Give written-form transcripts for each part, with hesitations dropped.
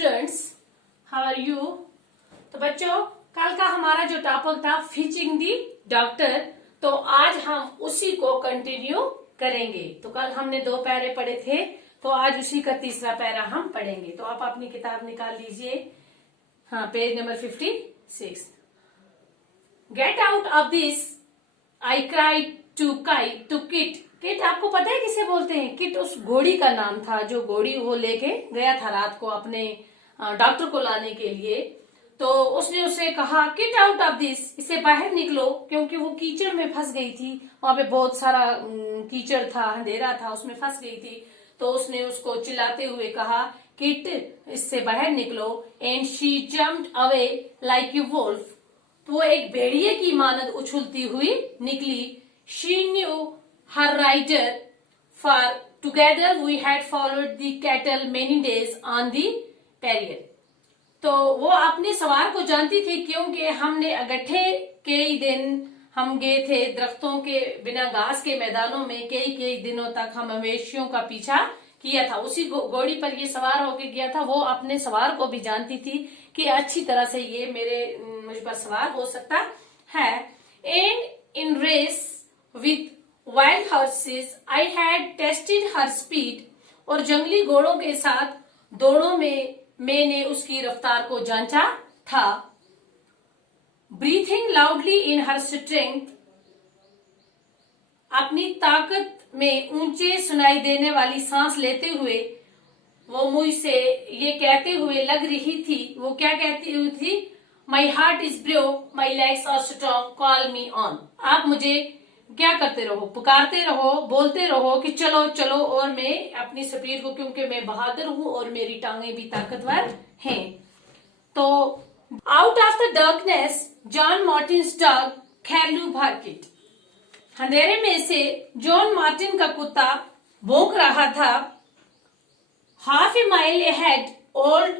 Students, how are you. तो बच्चों, कल का हमारा जो टॉपिक था फीचिंग दी डॉक्टर, तो आज हम उसी को कंटिन्यू करेंगे। तो कल हमने 2 पैरे पढ़े थे, तो आज उसी का तीसरा पैरा हम पढ़ेंगे। तो आप अपनी किताब निकाल लीजिए। हाँ, page number 56। Get out of this I cried to Kit. Kit आपको पता है किसे बोलते हैं? किट उस घोड़ी का नाम था जो घोड़ी वो लेके गया था रात को अपने डॉक्टर को लाने के लिए। तो उसने उसे कहा किट आउट ऑफ दिस, इससे बाहर निकलो, क्योंकि वो कीचड़ में फंस गई थी। वहां पे बहुत सारा कीचड़ था, अंधेरा था, उसमें फंस गई थी। तो उसने उसको चिल्लाते हुए कहा किट, इससे बाहर निकलो। And she jumped away like a wolf. तो वो एक भेड़िए की मानद उछलती हुई निकली। She knew her rider, for together we had followed the cattle many days on the prairie. तो वो अपने सवार को जानती थी, क्योंकि हमने अगट्ठे कई दिन हम गए थे दरख्तों के बिना घास के मैदानों में। कई दिनों तक हम मवेशियों का पीछा किया था। उसी घोड़ी पर ये सवार होके गया था। वो अपने सवार को भी जानती थी कि अच्छी तरह से ये मुझ पर सवार हो सकता है। And in race with wild horses I had tested her speed. और जंगली घोड़ों के साथ दौड़ों में मैंने उसकी रफ्तार को जांचा था। ब्रीथिंग लाउडली इन हर स्ट्रेंथ, अपनी ताकत में ऊंचे सुनाई देने वाली सांस लेते हुए वो मुझसे ये कहते हुए लग रही थी। वो क्या कहती हुई थी? My heart is brave, my legs are strong, call me on. आप मुझे क्या करते रहो, पुकारते रहो, बोलते रहो कि चलो चलो, और मैं अपनी स्पीड को, क्योंकि मैं बहादुर हूं और मेरी टांगे भी ताकतवर हैं। तो out of the darkness John Martins dog खैलू बार्किट। अंधेरे में से जॉन मार्टिन का कुत्ता भौंक रहा था। Half a mile ahead old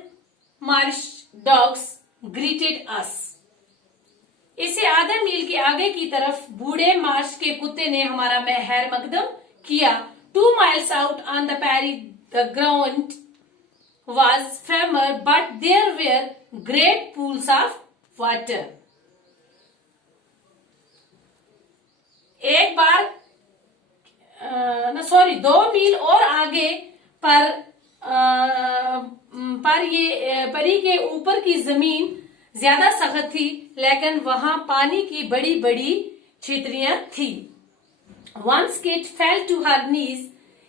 marsh dogs greeted us. इसे आधा मील के आगे की तरफ बूढ़े मार्श के कुत्ते ने हमारा खैर मकदम किया। 2 miles out on the prairie the ground was firmer, but there were great pools of water. एक बार 2 मील और आगे पर ये परी के ऊपर की जमीन ज्यादा सख्त थी, लेकिन वहां पानी की बड़ी बड़ी छितरियां थी। Once Kit fell to her knees,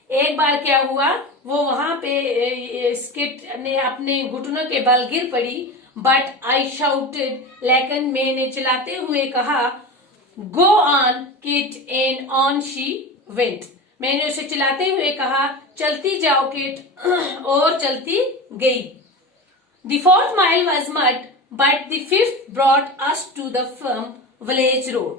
एक बार क्या हुआ, वो वहां पे स्किट ने अपने घुटनों के बल गिर पड़ी। बट आई शाउटेड, लेकिन मैंने चिल्लाते हुए कहा go on kit, and on she went. मैंने उसे चिल्लाते हुए कहा चलती जाओ किट, और चलती गई। The 4th mile was mud, but the 5th brought us to the firm village road.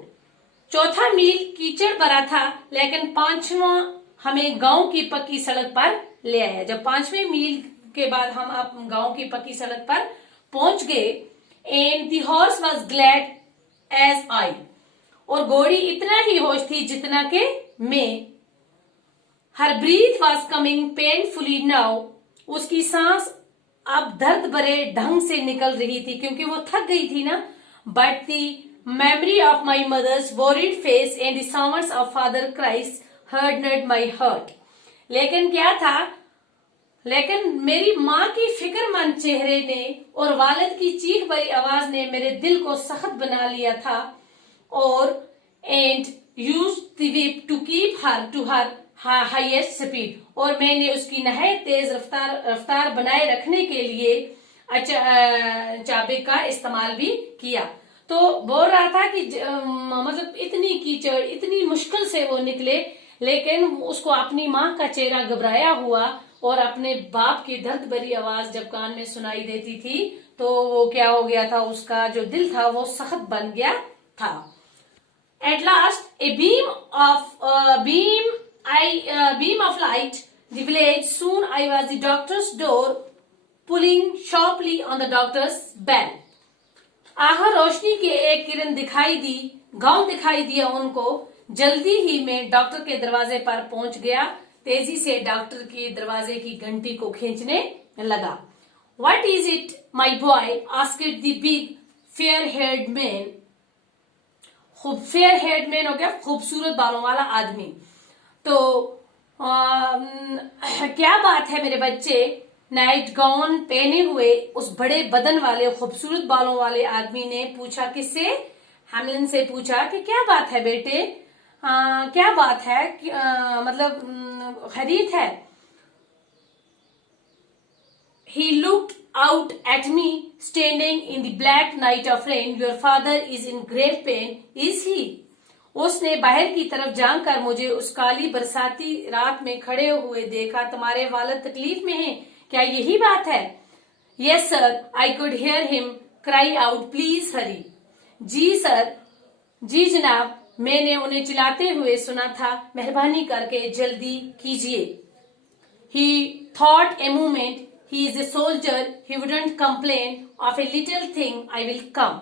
4था मील कीचड़ भरा था, लेकिन 5वां हमें गांव की पक्की सड़क पर ले आया। जब 5वें मील के बाद हम अब गांव की पक्की सड़क पर पहुंच गए। And the horse was glad as I, और घोड़ी इतना ही होश थी जितना के मैं। Her breath was coming painfully now, उसकी सांस अब दर्द भरे ढंग से निकल रही थी, क्योंकि वो थक गई थी ना। But the memory of my mother's worried face and the sounds of father cries hardened my heart. लेकिन क्या था, लेकिन मेरी माँ की फिक्रमंद चेहरे ने और वालिद की चीख भरी आवाज ने मेरे दिल को सख्त बना लिया था। और and use the whip to keep her to her highest speed, और मैंने उसकी नहायत तेज रफ्तार बनाए रखने के लिए चाबिक का इस्तेमाल भी किया। तो बोल रहा था कि मतलब इतनी कीचड़, इतनी मुश्किल से वो निकले, लेकिन उसको अपनी माँ का चेहरा घबराया हुआ और अपने बाप की दर्द भरी आवाज जब कान में सुनाई देती थी, तो वो क्या हो गया था, उसका जो दिल था वो सख्त बन गया था। At last A beam of light the village. Soon I was the doctor's door, pulling sharply on the doctor's bell. आखिर रोशनी की एक किरण दिखाई दी, गांव दिखाई दिया उनको। जल्दी ही मैं डॉक्टर के दरवाजे पर पहुंच गया, तेजी से डॉक्टर के दरवाजे की घंटी को खींचने लगा। What is it, my boy? asked the big fair-haired man. Fair head man हो गया खूबसूरत बालों वाला आदमी। तो क्या बात है मेरे बच्चे? नाइट गाउन पहने हुए उस बड़े बदन वाले खूबसूरत बालों वाले आदमी ने पूछा। किससे? हैमलिन से पूछा कि क्या बात है बेटे, क्या बात है, मतलब खैरियत है? He looked out at me, standing in the black night of rain. Your father is in great pain, is he? उसने बाहर की तरफ जानकर मुझे उस काली बरसाती रात में खड़े हुए देखा। तुम्हारे वालिद तकलीफ में हैं, क्या यही बात है? Yes sir, I could hear him cry out, please hurry. जी सर, जी जनाब, मैंने उन्हें चिल्लाते हुए सुना था, मेहरबानी करके जल्दी कीजिए। He thought a moment. He is a soldier. He wouldn't complain of a little thing. I will come.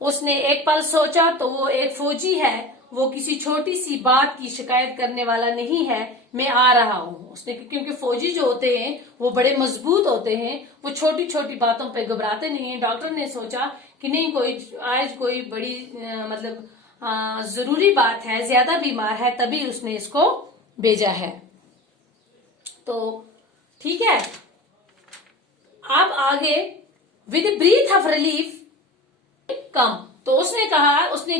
उसने एक पल सोचा तो वो एक फौजी है, वो किसी छोटी सी बात की शिकायत करने वाला नहीं है। मैं आ रहा हूँ। उसने, क्योंकि फौजी जो होते हैं वो बड़े मजबूत होते हैं, वो छोटी छोटी बातों पे घबराते नहीं हैं। डॉक्टर ने सोचा कि नहीं, आज कोई बड़ी जरूरी बात है, ज्यादा बीमार है, तभी उसने इसको भेजा है। तो ठीक है, अब आगे विद ब्रीथ ऑफ रिलीफ कम। तो उसने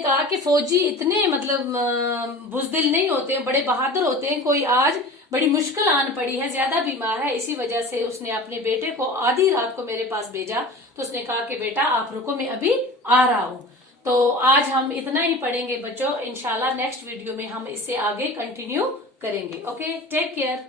कहा कि फौजी इतने बुजदिल नहीं होते हैं, बड़े बहादुर होते हैं। कोई आज बड़ी मुश्किल आन पड़ी है, ज्यादा बीमार है, इसी वजह से उसने अपने बेटे को आधी रात को मेरे पास भेजा। तो उसने कहा कि बेटा आप रुको, मैं अभी आ रहा हूं। तो आज हम इतना ही पढ़ेंगे बच्चों। इंशाल्लाह नेक्स्ट वीडियो में हम इससे आगे कंटिन्यू करेंगे। Okay, take care.